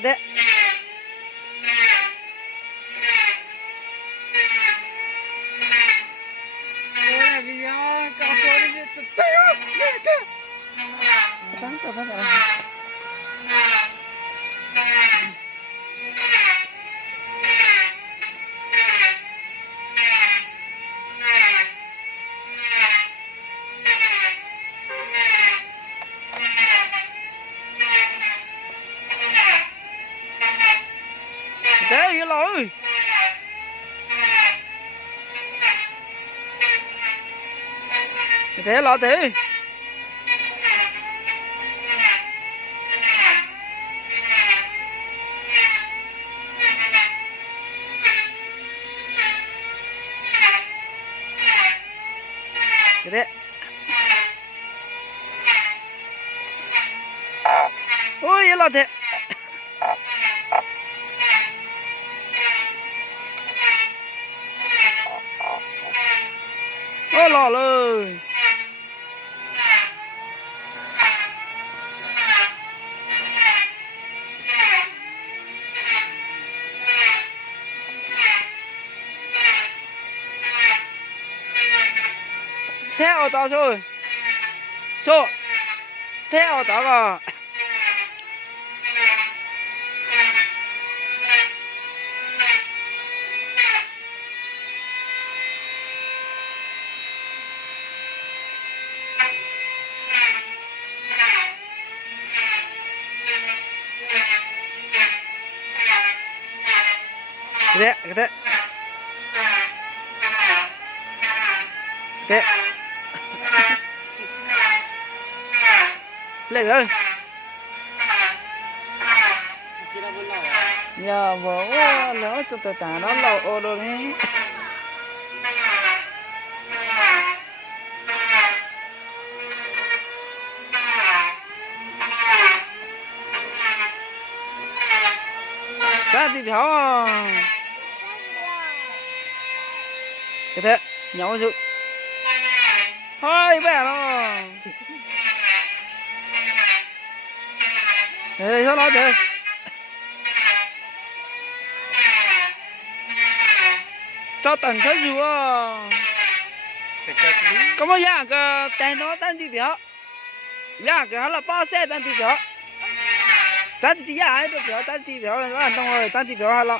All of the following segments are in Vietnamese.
thế. Sáng tao phát rồi. Thế vậy rồi. Thế lo thế. Thế. Ôi vậy là thế. Ôi lò lời. Theo tao rồi. Số. Theo tao à. Thế, thế. Thế. Lên rồi. Nhờ vợ lỡ cho tờ tả nó lậu ô đồ này. Ra thì béo. Cái thế, nhau dự. Thôi bé nó. Thế sao nó thế? Cho tần cho dù có một dạng cái tên nó tên gì đó, dạng cái là bao xe tên gì đó, tên gì ấy được đó tên gì đó nó ăn xong rồi tên gì đó hay là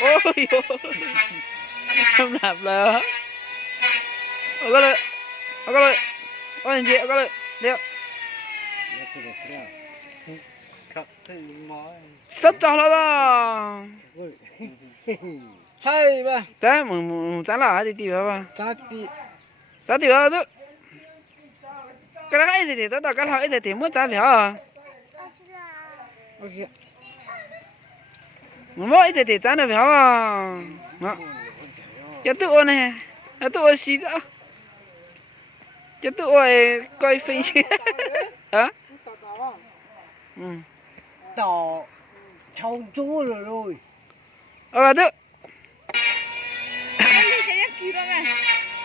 rồi, ôi không làm là, ở cái này, ở cái này, ôi gì ở cái này, điệu, sắp cho nó đó. Hai ba. Thế mình chán là gì tìm ba. Chán tìm đó. Cái đó cái gì thì tôi cái hỏi thì muốn chán hả? Ok. Mỗi thì chán được hả? Cái tụi này, cái tụi xí đó. Cái tụi coi phim chứ. Hả? Ừ. Tỏ trâu chú rồi. Được.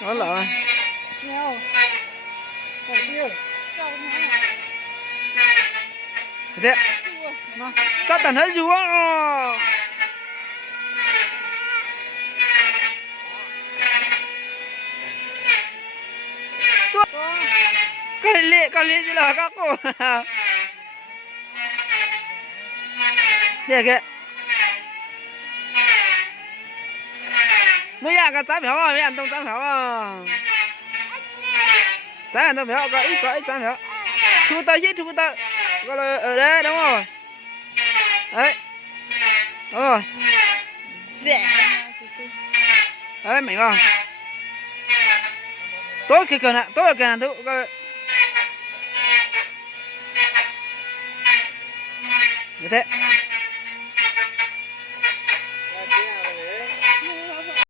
Nó lỡ. Thế. Cho tần hết rúa. Con lệ chứ là các cô. Để kìa. Mới ăn cái trái béo à, mới ăn tông trái béo à. Trái ăn tông béo, có ít trái béo. Thu tao chứ, thu tao. Gọi là ở đây, đúng rồi. Đấy. Đúng rồi. Đấy, mình không. Tốt cái cần ạ, tốt cái cần ạ. Như thế.